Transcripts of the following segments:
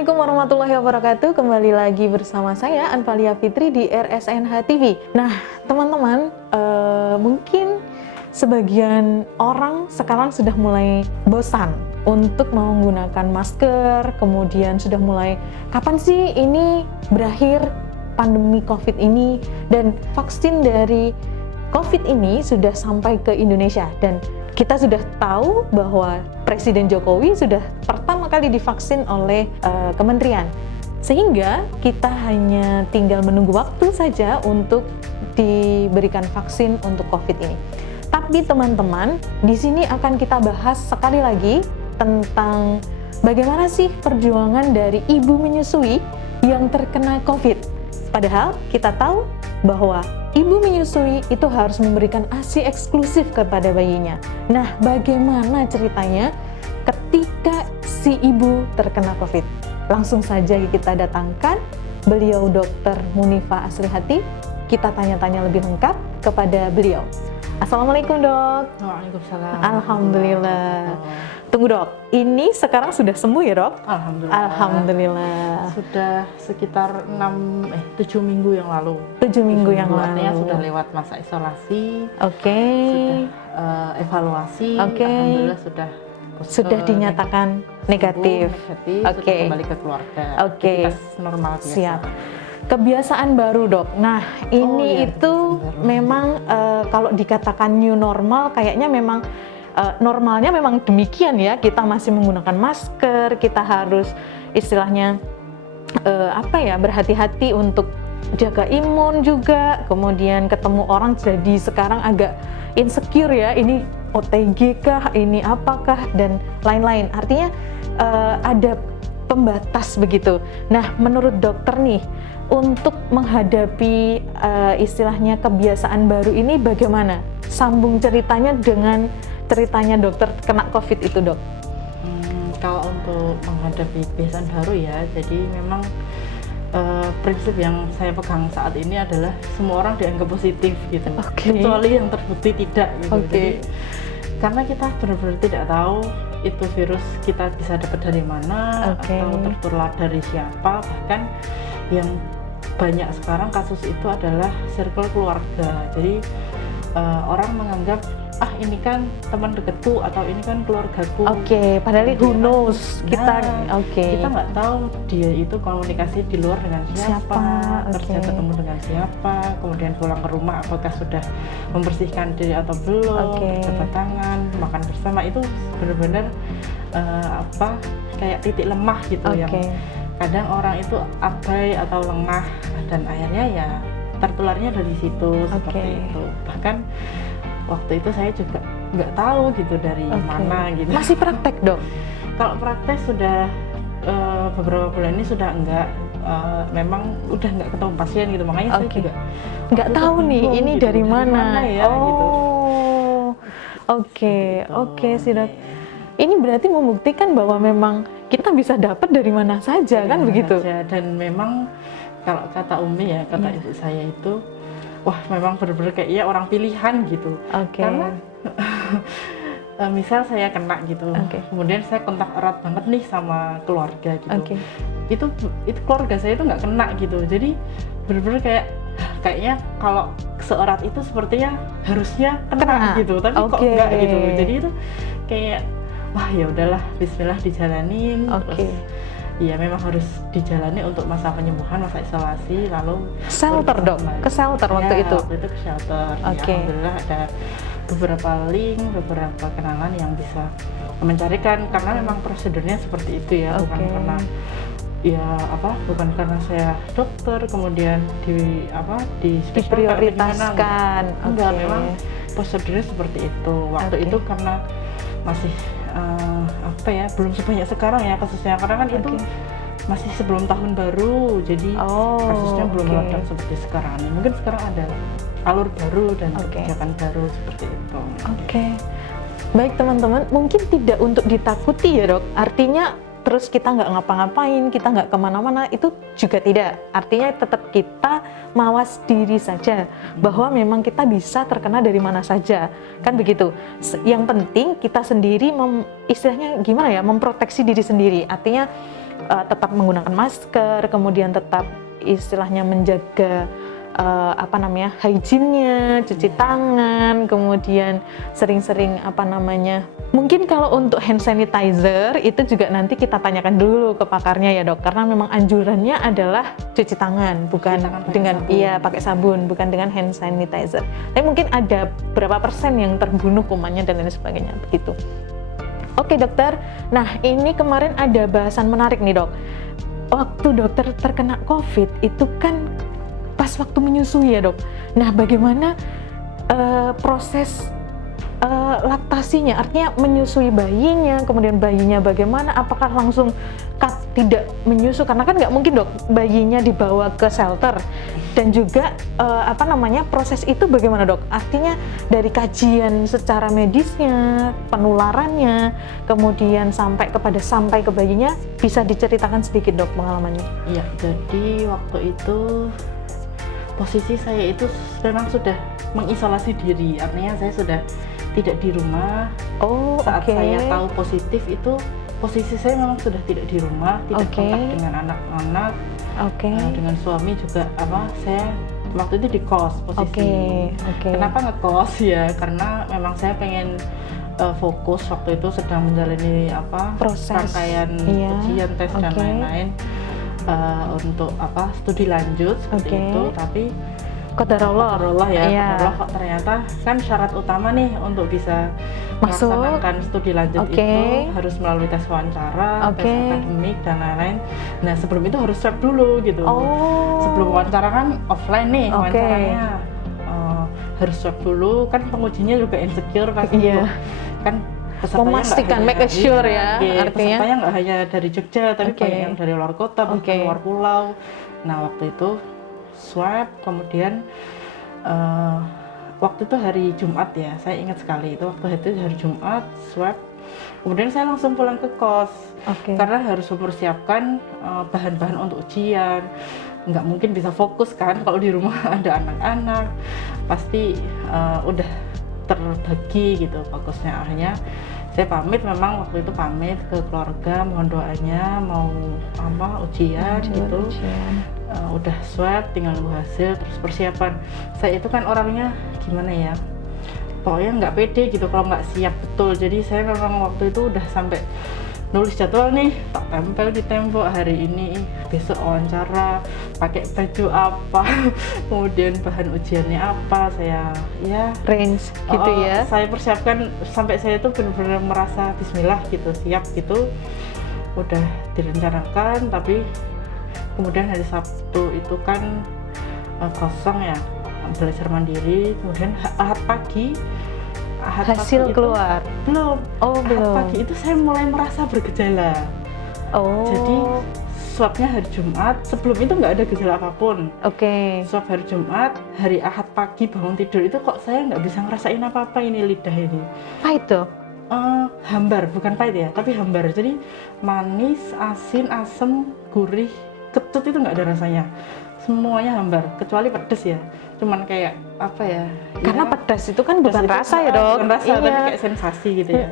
Assalamualaikum warahmatullahi wabarakatuh. Kembali lagi bersama saya Anfalia Fitri di RSNH TV. Nah, teman-teman, mungkin sebagian orang sekarang sudah mulai bosan untuk menggunakan masker, kemudian sudah mulai kapan sih ini berakhir pandemi COVID ini, dan vaksin dari COVID ini sudah sampai ke Indonesia, dan kita sudah tahu bahwa Presiden Jokowi sudah pertama kali divaksin oleh kementerian, sehingga kita hanya tinggal menunggu waktu saja untuk diberikan vaksin untuk COVID ini. Tapi teman-teman, di sini akan kita bahas sekali lagi tentang bagaimana sih perjuangan dari ibu menyusui yang terkena COVID. Padahal kita tahu bahwa ibu menyusui itu harus memberikan ASI eksklusif kepada bayinya. Nah, bagaimana ceritanya ketika si ibu terkena COVID? Langsung saja kita datangkan beliau Dr. Munifa Asrihati. Kita tanya-tanya lebih lengkap kepada beliau. Assalamualaikum, Dok. Waalaikumsalam. Alhamdulillah. Tunggu, Dok. Ini sekarang sudah sembuh ya, Dok? Alhamdulillah. Alhamdulillah. Sudah sekitar 7 minggu yang lalu. 7 minggu yang lalu. Artinya sudah lewat masa isolasi. Oke. Sudah evaluasi. Oke. Alhamdulillah sudah dinyatakan negatif. Negatif. Oke. Sudah kembali ke keluarga. Oke. Aktivitas normal biasa. Siap. Kebiasaan baru, Dok. Nah, ini iya, itu memang kalau dikatakan new normal, kayaknya memang normalnya memang demikian ya. Kita masih menggunakan masker, kita harus istilahnya berhati-hati untuk jaga imun juga. Kemudian ketemu orang jadi sekarang agak insecure ya. Ini OTG kah? Ini apakah? Dan lain-lain. Artinya ada pembatas begitu. Nah, menurut dokter nih, untuk menghadapi istilahnya kebiasaan baru ini bagaimana? Sambung ceritanya dengan ceritanya dokter kena COVID itu, Dok. Kalau untuk menghadapi kebiasaan baru ya, jadi memang prinsip yang saya pegang saat ini adalah semua orang dianggap positif gitu, kecuali yang terbukti tidak gitu. Jadi karena kita benar-benar tidak tahu itu virus kita bisa dapat dari mana atau tertular dari siapa, bahkan yang banyak sekarang kasus itu adalah circle keluarga. Jadi orang menganggap ini kan teman dekatku atau ini kan keluargaku. Padahal who knows kita nggak tahu dia itu komunikasi di luar dengan siapa, kerja ketemu dengan siapa, kemudian pulang ke rumah apakah sudah membersihkan diri atau belum, berjabat tangan, makan bersama, itu benar-benar kayak titik lemah gitu yang kadang orang itu abai atau lengah, dan akhirnya ya tertularnya dari situ seperti itu. Bahkan waktu itu saya juga nggak tahu gitu dari mana gitu. Masih praktek, Dok? Kalau praktek sudah beberapa bulan ini sudah enggak, memang udah nggak ketemu pasien gitu, makanya saya juga nggak tahu nih ini gitu, dari mana ya gitu. Oke sih, Dok. Ini berarti membuktikan bahwa memang kita bisa dapat dari mana saja, kan begitu? Dan memang kalau kata Umi ya, kata ibu saya itu, wah memang benar-benar kayaknya orang pilihan gitu. Karena misal saya kena gitu, kemudian saya kontak erat banget nih sama keluarga gitu. Itu keluarga saya itu nggak kena gitu. Jadi benar-benar kayaknya kalau seerat itu sepertinya harusnya kena gitu, tapi kok enggak gitu. Jadi itu kayak wah ya udahlah, bismillah dijalanin. Terus iya memang harus dijalani untuk masa penyembuhan, masa isolasi, lalu shelter, Dok. Ke shelter waktu itu. Waktu itu ke shelter. Ya, alhamdulillah ada beberapa link, beberapa kenalan yang bisa mencarikan, karena memang prosedurnya seperti itu ya, bukan karena bukan karena saya dokter kemudian diprioritaskan. Enggak, memang prosedurnya seperti itu. Waktu itu karena masih belum sebanyak sekarang ya kasusnya, karena kan itu masih sebelum tahun baru, jadi kasusnya belum meledak seperti sekarang. Mungkin sekarang ada alur baru dan kebijakan baru seperti itu. Baik teman-teman, mungkin tidak untuk ditakuti ya, Dok. Artinya terus kita nggak ngapa-ngapain, kita nggak kemana-mana, itu juga tidak. Artinya tetap kita mawas diri saja, bahwa memang kita bisa terkena dari mana saja, kan begitu. Yang penting kita sendiri istilahnya gimana ya, memproteksi diri sendiri. Artinya tetap menggunakan masker, kemudian tetap istilahnya menjaga hygiene-nya, cuci tangan, kemudian sering-sering mungkin kalau untuk hand sanitizer itu juga nanti kita tanyakan dulu ke pakarnya ya dok, karena memang anjurannya adalah cuci tangan, bukan dengan pakai sabun, bukan dengan hand sanitizer. Tapi mungkin ada berapa persen yang terbunuh kumannya dan lain sebagainya begitu. Oke dokter, nah ini kemarin ada bahasan menarik nih dok. Waktu dokter terkena COVID itu kan pas waktu menyusui ya dok. Nah bagaimana proses laktasinya, artinya menyusui bayinya, kemudian bayinya bagaimana, apakah langsung tidak menyusu, karena kan nggak mungkin dok bayinya dibawa ke shelter, dan juga proses itu bagaimana dok, artinya dari kajian secara medisnya, penularannya, kemudian sampai ke bayinya, bisa diceritakan sedikit dok pengalamannya? Iya, jadi waktu itu posisi saya itu memang sudah mengisolasi diri, artinya saya sudah tidak di rumah. Saat saya tahu positif itu posisi saya memang sudah tidak di rumah, tidak kontak dengan anak-anak, dengan suami juga saya waktu itu di kos posisi. Kenapa ngekos ya? Karena memang saya pengen fokus waktu itu sedang menjalani proses rangkaian ujian, tes dan lain-lain untuk studi lanjut seperti itu. Tapi qadarullah ya, qadarullah kok ternyata kan syarat utama nih untuk bisa melaksanakan studi lanjut itu harus melalui tes wawancara, tes akademik dan lain-lain. Nah sebelum itu harus swab dulu gitu. Sebelum wawancara kan offline nih wawancaranya, harus swab dulu, kan pengujinya juga insecure pasti kan. Memastikan, make sure ya, artinya pesertanya nggak hanya dari Jogja, tapi banyak yang dari luar kota, bahkan luar pulau. Nah waktu itu swab, kemudian waktu itu hari Jumat ya, saya ingat sekali itu waktu itu hari Jumat swab, kemudian saya langsung pulang ke kos karena harus mempersiapkan bahan-bahan untuk ujian. Nggak mungkin bisa fokus kan kalau di rumah ada anak-anak, pasti udah terbagi gitu fokusnya. Akhirnya saya memang waktu itu pamit ke keluarga, mohon doanya mau ujian gitu. Udah swab, tinggal nunggu hasil, terus persiapan. Saya itu kan orangnya gimana ya, pokoknya nggak pede gitu kalau nggak siap betul. Jadi saya memang waktu itu udah sampai nulis jadwal nih, tak tempel di tembok, hari ini, besok wawancara, pakai baju apa, kemudian bahan ujiannya apa, saya range gitu ya. Saya persiapkan sampai saya itu benar-benar merasa bismillah gitu, siap gitu, udah direncanakan. Tapi kemudian hari Sabtu itu kan kosong ya, belajar mandiri. Kemudian Ahad pagi hasil keluar belum. Ahad pagi itu saya mulai merasa bergejala. Jadi swabnya hari Jumat, sebelum itu nggak ada gejala apapun. Swab hari Jumat, hari Ahad pagi bangun tidur itu kok saya nggak bisa ngerasain apa-apa, ini lidah ini pahit tuh. Hambar, bukan pahit ya, tapi hambar. Jadi manis, asin, asem, gurih, kecut itu nggak ada rasanya, semuanya hambar kecuali pedes ya, cuman kayak karena pedas itu kan bukan rasa ya dok, bukan rasa tapi kayak sensasi gitu ya.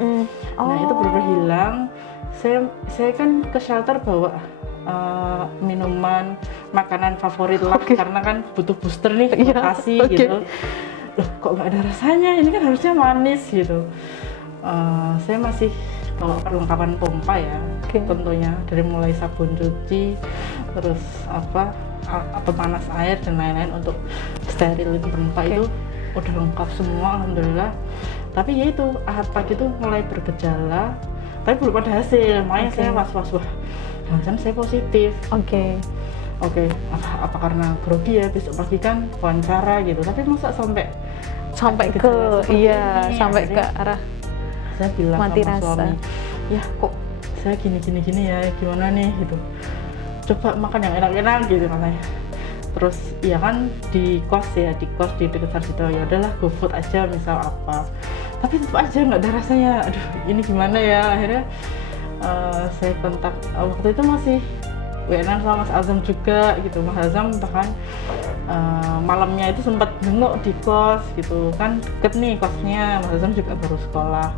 Nah itu benar hilang. Saya kan ke shelter bawa minuman, makanan favorit lah, karena kan butuh booster nih, kasih gitu. Loh kok nggak ada rasanya, ini kan harusnya manis gitu. Saya masih bawa perlengkapan pompa ya, tentunya dari mulai sabun cuci, terus pemanas air dan lain-lain untuk sterilin pompa. Itu udah lengkap semua alhamdulillah. Tapi ya itu Ahad pagi itu mulai bergejala, tapi belum ada hasil, makanya saya was-was, jangan saya positif. Apa karena grogi ya, besok pagi kan wawancara gitu. Tapi masa sampai ke sampai ke arah saya bilang mati sama rasa. Suami, ya kok saya gini ya, gimana nih gitu, coba makan yang enak-enak gitu katanya. Terus ya kan di kos di dekat Sarjito, ya udahlah GoFood aja misal apa, tapi tetap aja nggak ada rasanya. Aduh ini gimana ya, akhirnya saya kontak, waktu itu masih WNan sama Mas Azam juga gitu. Mas Azam bahkan malamnya itu sempat jenguk di kos gitu kan, deket nih kosnya. Mas Azam juga baru sekolah,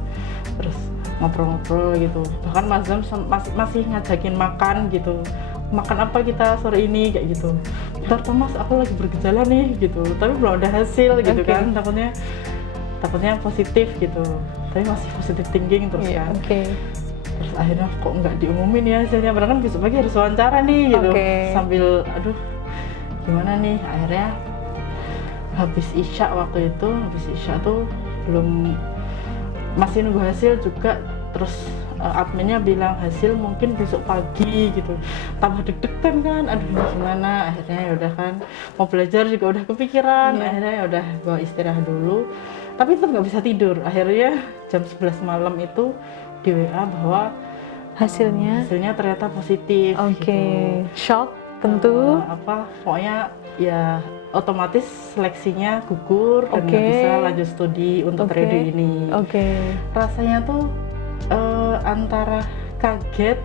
terus ngobrol-ngobrol gitu. Bahkan Mas Zam masih ngajakin makan gitu. Makan apa kita sore ini kayak gitu. Bentar Thomas, aku lagi bergejala nih gitu. Tapi belum ada hasil gitu kan. Takutnya positif gitu. Tapi masih positif thinking terus kan. Terus akhirnya kok nggak diumumin ya hasilnya. Padahal kan besok pagi harus wawancara nih gitu. Sambil aduh gimana nih, akhirnya habis isya tuh belum, masih nunggu hasil juga. Terus adminnya bilang hasil mungkin besok pagi gitu. Tambah deg-degan kan, aduh gimana. Akhirnya ya udah kan, mau belajar juga udah kepikiran. Akhirnya ya udah bawa istirahat dulu, tapi tetap nggak bisa tidur. Akhirnya jam 11 malam itu di WA bahwa hasilnya ternyata positif. Gitu. Shock tentu. Pokoknya ya otomatis seleksinya gugur dan nggak bisa lanjut studi untuk periode ini. Rasanya tuh antara kaget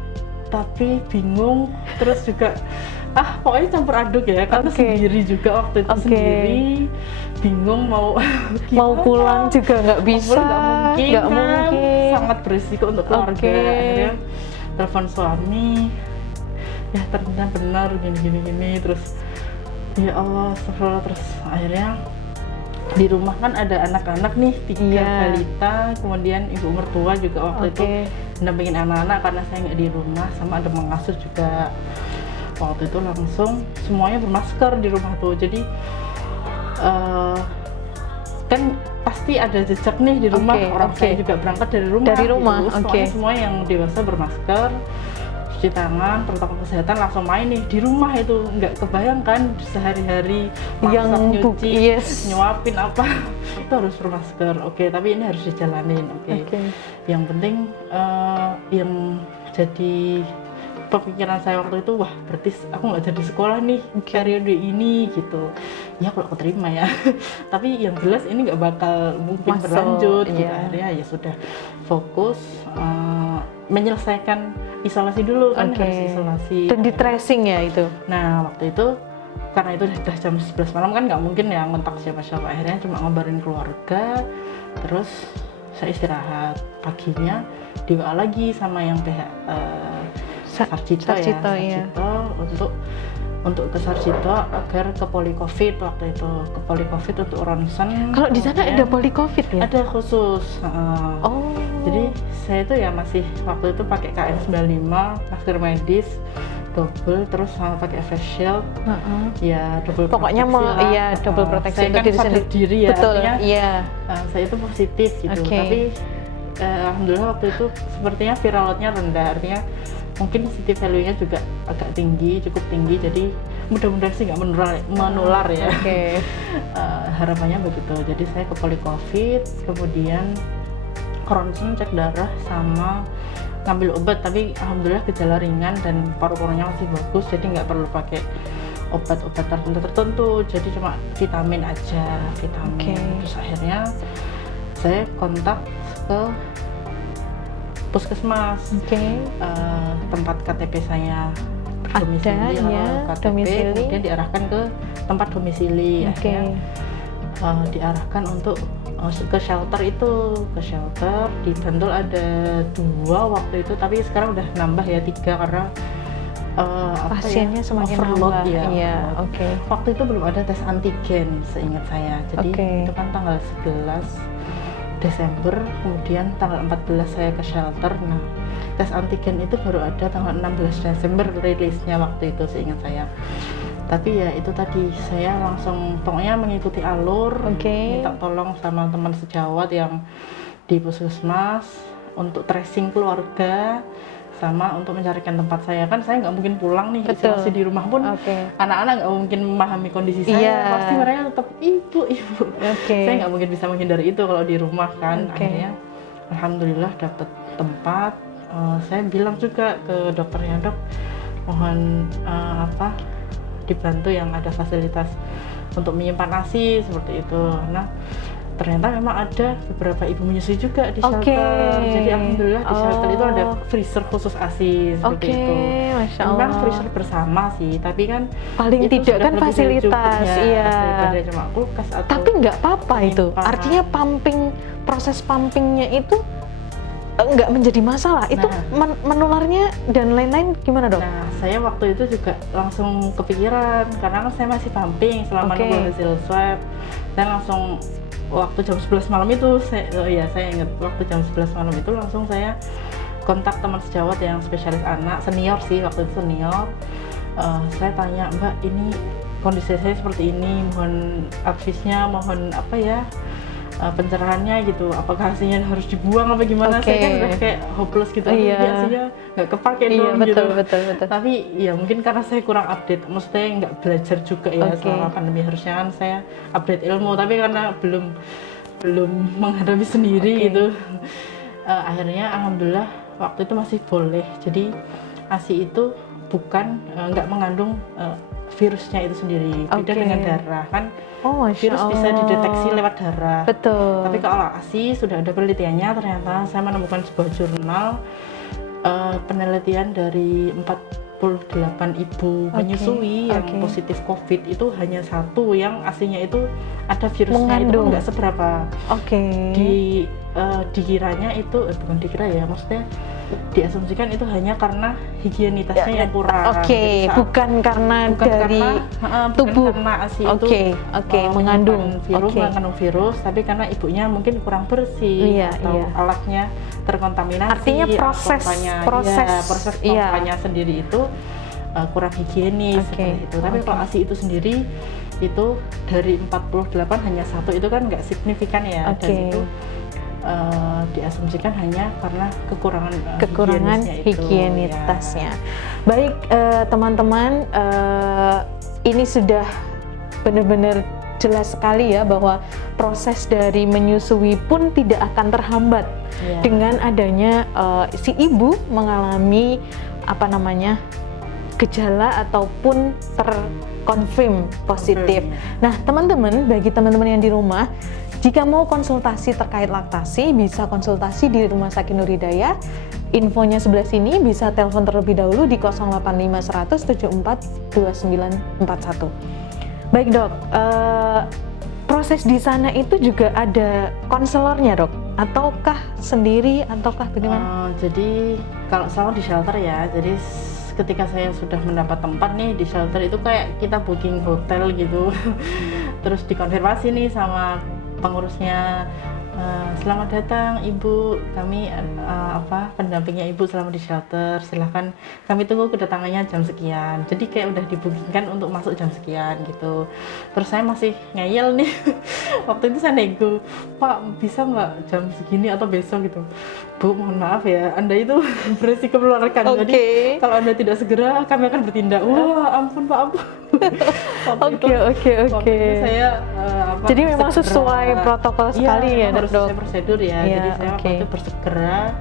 tapi bingung, terus juga pokoknya campur aduk ya, karena sendiri juga waktu itu sendiri, bingung mau pulang juga nggak bisa, nggak mungkin, sangat berisiko untuk keluarga. Akhirnya telepon suami, ya ternyata benar gini, terus ya Allah, astagfirullah. Terus akhirnya di rumah kan ada anak-anak nih, 3 balita, kemudian ibu mertua juga waktu itu mendampingin anak-anak karena saya nggak di rumah, sama ada mengasuh juga. Waktu itu langsung semuanya bermasker di rumah tuh, jadi kan pasti ada jejak nih di rumah. Orang saya juga berangkat dari rumah gitu. Semua yang dewasa bermasker, cuci tangan, protokol kesehatan, langsung main nih di rumah. Itu nggak kebayangkan sehari-hari masak, nyuci, nyuapin apa itu harus bermasker. Tapi ini harus dijalanin. Yang penting yang jadi pemikiran saya waktu itu, wah berarti aku nggak jadi sekolah nih periode ini gitu ya, kalau aku terima ya. Tapi yang jelas ini nggak bakal mungkin berlanjut gitu. Akhirnya ya sudah fokus menyelesaikan isolasi dulu kan, harus isolasi dan di tracing ya itu. Nah waktu itu karena itu udah jam 11 malam kan, nggak mungkin ya ngontak siapa-siapa. Akhirnya cuma ngabarin keluarga, terus saya istirahat. Paginya di WA lagi sama yang pihak Sarjito untuk ke Sarjito agar ke Policovid waktu itu, ke Policovid untuk ronsen. Kalau di sana ada Policovid ya? Ada khusus. Jadi saya itu ya masih waktu itu pakai KN95, masker medis double, terus sama pakai face shield. Ya double. Pokoknya double proteksi untuk diri sendiri. Diri ya. Betul. Artinya, saya itu positif gitu. Tapi alhamdulillah waktu itu sepertinya viral load-nya rendah, artinya mungkin positive value-nya juga agak tinggi, cukup tinggi, jadi mudah-mudahan sih nggak menular ya. Harapannya begitu. Jadi saya ke Policovid, kemudian ronsen, cek darah, sama ngambil obat. Tapi alhamdulillah gejala ringan dan paru-parunya masih bagus, jadi nggak perlu pakai obat-obat tertentu, jadi cuma vitamin aja, Terus akhirnya saya kontak ke puskesmas, tempat KTP saya berdomisili, kemudian diarahkan ke tempat domisili. Akhirnya diarahkan untuk ke shelter di Bantul ada 2 waktu itu, tapi sekarang udah nambah ya 3 karena pasiennya semakin overload nambah. Waktu itu belum ada tes antigen seingat saya, jadi itu kan tanggal 11 Desember, kemudian tanggal 14 saya ke shelter. Nah, tes antigen itu baru ada tanggal 16 Desember rilisnya waktu itu seingat saya. Tapi ya itu tadi, saya langsung pokoknya mengikuti alur, minta tolong sama teman sejawat yang di puskesmas untuk tracing keluarga, sama untuk mencarikan tempat saya. Kan saya nggak mungkin pulang nih, isolasi di rumah pun anak-anak nggak mungkin memahami kondisi saya, pasti mereka tetap ibu. Saya nggak mungkin bisa menghindari itu kalau di rumah kan. Akhirnya alhamdulillah dapat tempat. Saya bilang juga ke dokternya, dok mohon dibantu yang ada fasilitas untuk menyimpan ASI seperti itu. Nah ternyata memang ada beberapa ibu menyusui juga di shelter. Jadi alhamdulillah di shelter itu ada freezer khusus ASI seperti itu. Memang freezer bersama sih, tapi kan paling tidak kan fasilitas daripada cuma kulkas atau. Tapi nggak apa-apa itu. Artinya proses pumpingnya itu nggak menjadi masalah. Itu Nah. menularnya dan lain-lain gimana, Dok? Nah, saya waktu itu juga langsung kepikiran karena kan saya masih pumping selama Oke. nunggu hasil swab. Saya langsung waktu jam 11 malam itu saya ingat waktu jam 11 malam itu langsung saya kontak teman sejawat yang spesialis anak, senior sih waktu itu senior. Saya tanya, Mbak, ini kondisi saya seperti ini, mohon advice-nya, mohon apa ya, pencerahannya gitu, apakah hasilnya harus dibuang apa gimana. Saya kan udah kayak hopeless gitu, Iya. hasilnya nggak kepake dong betul, gitu. betul. Tapi ya mungkin karena saya kurang update, maksudnya nggak belajar juga ya selama pandemi, harusnya kan saya update ilmu, tapi karena belum menghadapi sendiri gitu. Akhirnya alhamdulillah waktu itu masih boleh, jadi ASI itu bukan nggak mengandung virusnya itu sendiri, beda dengan darah kan. Virus bisa dideteksi lewat darah. Betul. Tapi kalau ASI sudah ada penelitiannya, ternyata saya menemukan sebuah jurnal penelitian dari 48 ibu menyusui yang positif COVID itu hanya satu yang aslinya itu ada virusnya, itu nggak seberapa. Dikiranya itu bukan dikira ya, maksudnya diasumsikan itu hanya karena higienitasnya yang kurang. Bukan karena dari tubuh. Bukan karena ASI itu mengandung virus, tapi karena ibunya mungkin kurang bersih atau alatnya terkontaminasi. Artinya proses pompanya sendiri itu kurang higienis seperti itu. Tapi kalau ASI itu sendiri itu dari 48 hanya satu, itu kan nggak signifikan ya. Dan itu diasumsikan hanya karena kekurangan higienitasnya. Baik, teman-teman, ini sudah benar-benar jelas sekali ya bahwa proses dari menyusui pun tidak akan terhambat dengan adanya si ibu mengalami gejala ataupun terkonfirm positif. Nah, teman-teman, bagi teman-teman yang di rumah, jika mau konsultasi terkait laktasi, bisa konsultasi di Rumah Sakit Nur Hidayah. Infonya sebelah sini, bisa telepon terlebih dahulu di 085 100 74 2941. Baik, Dok, proses di sana itu juga ada konselornya, Dok? Ataukah sendiri, ataukah bagaimana? Jadi kalau selama di shelter ya, jadi ketika saya sudah mendapat tempat nih di shelter itu kayak kita booking hotel gitu. Terus dikonfirmasi nih sama pengurusnya, selamat datang Ibu, kami pendampingnya Ibu selama di shelter, silahkan kami tunggu kedatangannya jam sekian. Jadi kayak udah dibookingkan untuk masuk jam sekian gitu. Terus saya masih ngeyel nih waktu itu saya nego, Pak bisa nggak jam segini atau besok gitu. Bu, mohon maaf ya, Anda itu beresiko menularkan. Jadi kalau Anda tidak segera kami akan bertindak. Wah, ampun Pak, ampun. Oke. Saya jadi memang sesuai protokol sekali ya, harus Dok. sesuai prosedur ya. Jadi saya waktu itu bersegera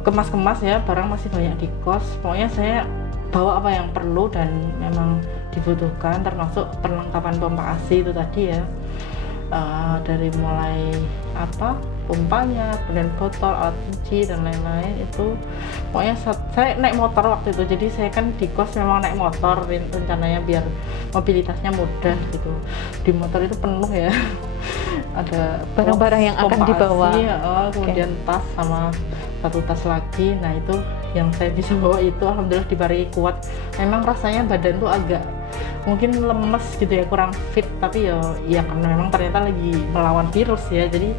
kemas-kemas ya, barang masih banyak di kos. Pokoknya saya bawa apa yang perlu dan memang dibutuhkan, termasuk perlengkapan pompa ASI itu tadi ya. Dari mulai pompanya, kemudian botol, alat cuci dan lain-lain itu. Pokoknya saya naik motor waktu itu, jadi saya kan di kos memang naik motor rencananya biar mobilitasnya mudah gitu. Di motor itu penuh ya, ada barang-barang yang akan dibawa. Kemudian tas sama satu tas lagi. Nah itu yang saya bisa bawa itu alhamdulillah dibarengi kuat. Memang rasanya badan tuh agak mungkin lemes gitu ya, kurang fit, tapi ya karena memang ternyata lagi melawan virus ya, jadi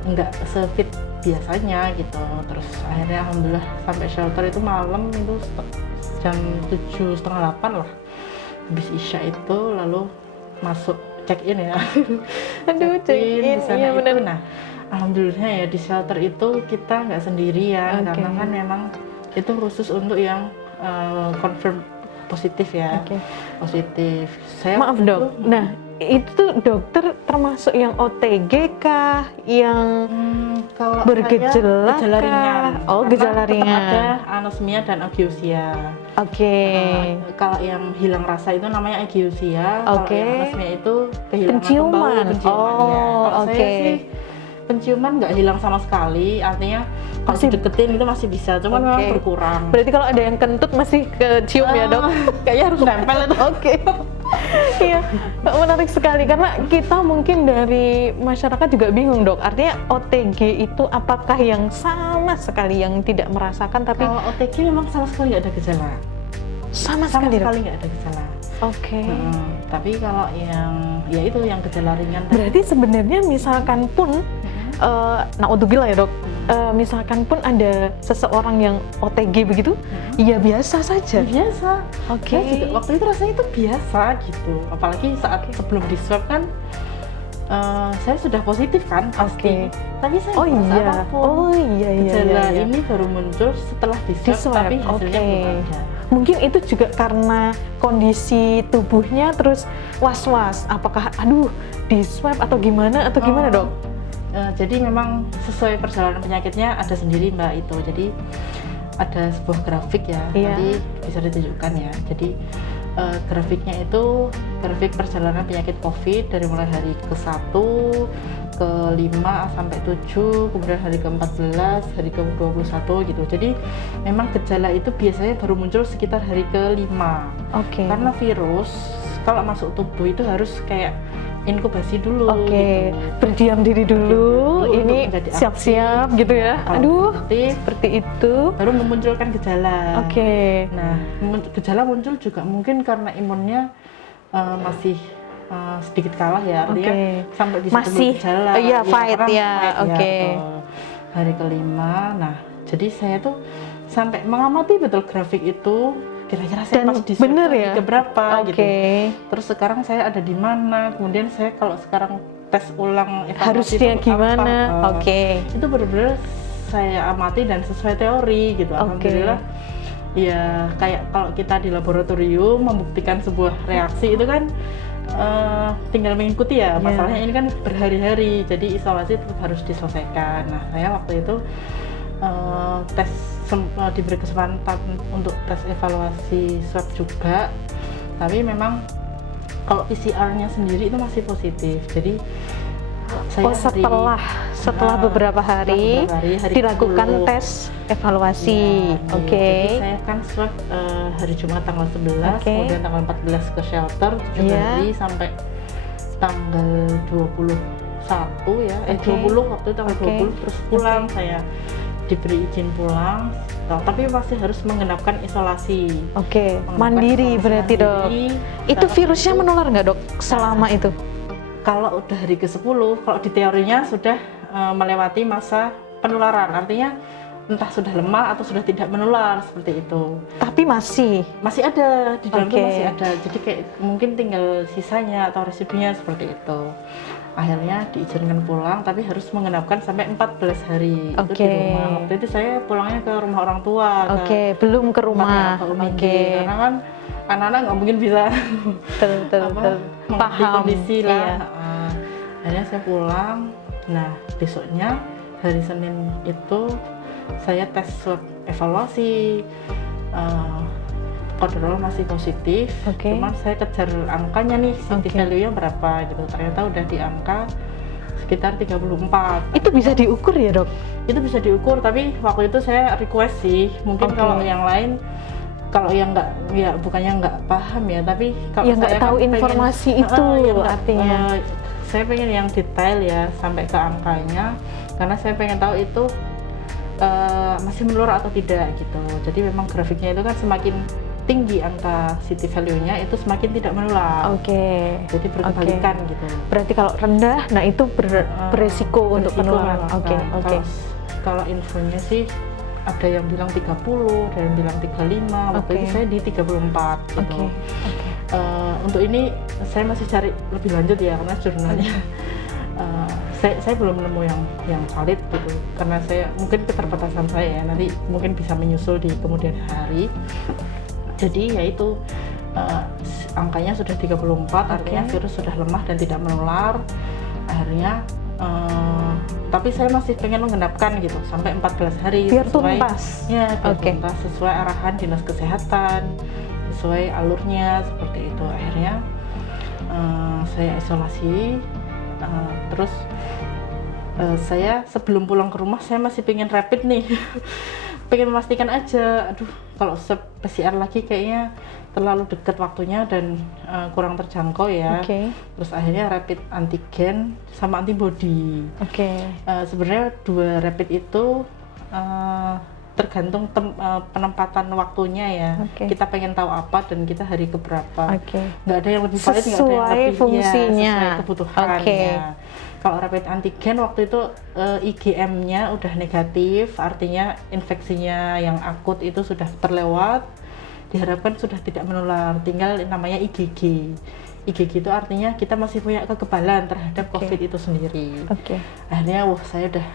nggak se-fit biasanya gitu. Terus akhirnya alhamdulillah sampai shelter itu malam itu jam 7:30 lah, habis isya itu, lalu masuk check in ya. check in iya benar. Nah alhamdulillah ya di shelter itu kita nggak sendirian, karena kan memang itu khusus untuk yang confirm positif ya. Positif. Maaf Dok, nah itu dokter termasuk yang OTG kah? Yang kalau bergejala gejala ringan. Gejala ringan. Ada anosmia dan ageusia. Kalau yang hilang rasa itu namanya ageusia. Kalau yang anosmia itu kehilangan penciuman. Kalau saya sih penciuman nggak hilang sama sekali, artinya kalau deketin itu masih bisa, cuman memang berkurang. Berarti kalau ada yang kentut masih kecium ya Dok? Kayaknya harus nempel itu. Iya, menarik sekali karena kita mungkin dari masyarakat juga bingung dok. Artinya OTG itu apakah yang sama sekali yang tidak merasakan tapi Kalau OTG memang sama sekali nggak ada gejala. sama Sama sekali dok? sekali nggak ada gejala. Oke. Tapi kalau yang ya itu yang gejala ringan tadi. Berarti sebenarnya misalkan pun, naudzubillah ya dok, misalkan pun ada seseorang yang OTG begitu, ya biasa saja. Biasa. Oke. Saya juga waktu itu rasanya itu biasa gitu. Apalagi saat sebelum di swab kan saya sudah positif kan pasti. Tapi saya Oh nggak merasa iya, apapun. oh iya. Gejala ini baru muncul setelah di swab, Di swab, tapi hasilnya oke. belum ada. Mungkin itu juga karena kondisi tubuhnya terus was-was. Apakah aduh di swab atau gimana dok? Jadi memang sesuai perjalanan penyakitnya ada sendiri Mbak itu. Jadi ada sebuah grafik ya, Iya. nanti bisa ditunjukkan ya. Jadi grafiknya itu grafik perjalanan penyakit COVID dari mulai hari ke-1, ke-5 sampai 7, kemudian hari ke-14, hari ke-21 gitu. Jadi memang gejala itu biasanya baru muncul sekitar hari ke-5. Oke. Karena virus kalau masuk tubuh itu harus kayak inkubasi dulu. Oke, gitu. berdiam diri dulu. Dulu Ini untuk menjadi siap-siap aktif. gitu ya. Kalau Aduh, aktif, seperti itu. baru memunculkan gejala. Oke. Nah, gejala muncul juga mungkin karena imunnya masih sedikit kalah ya, artinya Oke. sampai bisa Masih, gejala. iya, fight karena ya, oke. betul. Hari ke-5, nah jadi saya tuh sampai mengamati betul grafik itu, kira-kira saya Dan pas di swab bener tuh ya? hari keberapa Oke. gitu. Terus sekarang saya ada di mana, kemudian saya kalau sekarang tes ulang evaluasi Harusnya itu gimana? apa, Oke. itu benar-benar saya amati dan sesuai teori gitu. Alhamdulillah. Ya kayak kalau kita di laboratorium membuktikan sebuah reaksi itu kan tinggal mengikuti ya. Masalahnya ini kan berhari-hari, jadi isolasi tetap harus diselesaikan. Nah, saya waktu itu diberi kesempatan untuk tes evaluasi swab juga, tapi memang kalau PCR-nya sendiri itu masih positif. Jadi saya setelah beberapa hari, hari dilakukan 10. tes evaluasi. Ya, Oke. Jadi saya kan swab hari Jumat tanggal 11, Oke. kemudian tanggal 14 ke shelter 7 Iya. hari sampai tanggal 21 ya. Oke. 20 waktu itu tanggal Oke. 20 terus pulang saya diberi izin pulang. Tapi masih harus mengenapkan isolasi. Oke, Mengenapkan mandiri isolasi berarti dok. mandiri. Itu Kalau virusnya itu- menular nggak dok selama itu? Kalau udah hari ke-10, kalau di teorinya sudah melewati masa penularan, artinya entah sudah lemah atau sudah tidak menular seperti itu. Tapi masih. Masih ada di dalam Oke. tuh masih ada, jadi kayak mungkin tinggal sisanya atau residunya seperti itu. Akhirnya diizinkan pulang, tapi harus mengenapkan sampai 14 hari itu Oke. di rumah. Waktu itu saya pulangnya ke rumah orang tua. Oke, belum ke rumah. tempatnya Pak Umi. Oke. Karena kan anak-anak nggak mungkin bisa Betul. mengerti Paham. kondisi Iya. lah. Akhirnya saya pulang. Nah, besoknya hari Senin itu saya tes swab evaluasi. Kodrol masih positif, Oke. cuman saya kejar angkanya nih, CT Oke. value-nya berapa gitu. Ternyata udah di angka sekitar 34. Itu bisa diukur ya dok? Itu bisa diukur, tapi waktu itu saya request sih. Mungkin Oke. kalau yang lain, kalau yang nggak, ya bukannya nggak paham ya, tapi kalau Ya, nggak saya tahu kan informasi itu ya nggak, artinya. saya pengen yang detail ya sampai ke angkanya, karena saya pengen tahu itu masih menular atau tidak gitu. Jadi memang grafiknya itu kan semakin tinggi angka CT value-nya itu semakin tidak menular. Oke. Jadi berkebalikan gitu. Berarti kalau rendah, nah itu beresiko untuk Beresiko. penularan. Oke, Nah, oke. Kalau infonya sih ada yang bilang 30, ada yang bilang 35. Waktu Oke. itu saya di 34 gitu. Oke. Untuk ini saya masih cari lebih lanjut ya, karena jurnalnya saya belum nemu yang valid gitu, karena saya mungkin keterbatasan saya ya, nanti mungkin bisa menyusul di kemudian hari. Jadi yaitu angkanya sudah 34, artinya virus sudah lemah dan tidak menular. Akhirnya tapi saya masih pengen menggenapkan gitu sampai 14 hari Biar sesuai tuntas. ya, biar Oke. tuntas sesuai arahan dinas kesehatan, sesuai alurnya seperti itu. Akhirnya saya isolasi, terus saya sebelum pulang ke rumah saya masih pengen rapid nih. Pengen memastikan aja, aduh kalau swab PCR lagi kayaknya terlalu dekat waktunya dan kurang terjangkau ya. Terus akhirnya rapid antigen sama antibody. Sebenarnya 2 rapid itu tergantung penempatan waktunya ya. Kita pengen tahu apa dan kita hari keberapa. Nggak ada yang lebih valid, nggak ada yang lebih fungsinya. Sesuai kebutuhan. Kalau rapid antigen waktu itu IgM-nya udah negatif, artinya infeksinya yang akut itu sudah terlewat. Diharapkan sudah tidak menular, tinggal namanya IgG. IgG itu artinya kita masih punya kekebalan terhadap COVID itu sendiri. Akhirnya saya udah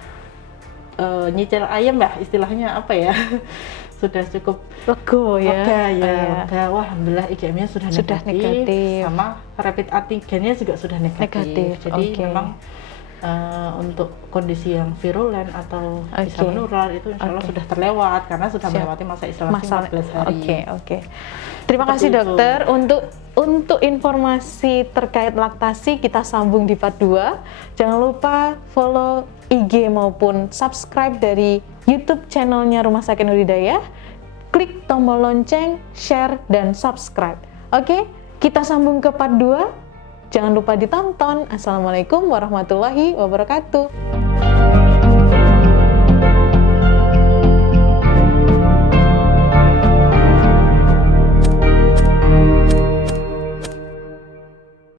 nyicil ayam ya, istilahnya apa ya, sudah cukup lego ya. Wah, alhamdulillah IgM-nya sudah negatif, sama rapid antigennya juga sudah negatif. Jadi memang untuk kondisi yang virulen atau bisa menular itu insya Allah sudah terlewat karena sudah melewati masa isolasi 14 hari. Terima kasih dokter. Untuk informasi terkait laktasi kita sambung di part 2. Jangan lupa follow IG maupun subscribe dari YouTube channelnya Rumah Sakit Nur Hidayah. Klik tombol lonceng, share, dan subscribe. Kita sambung ke part 2. Jangan lupa ditonton. Assalamualaikum warahmatullahi wabarakatuh.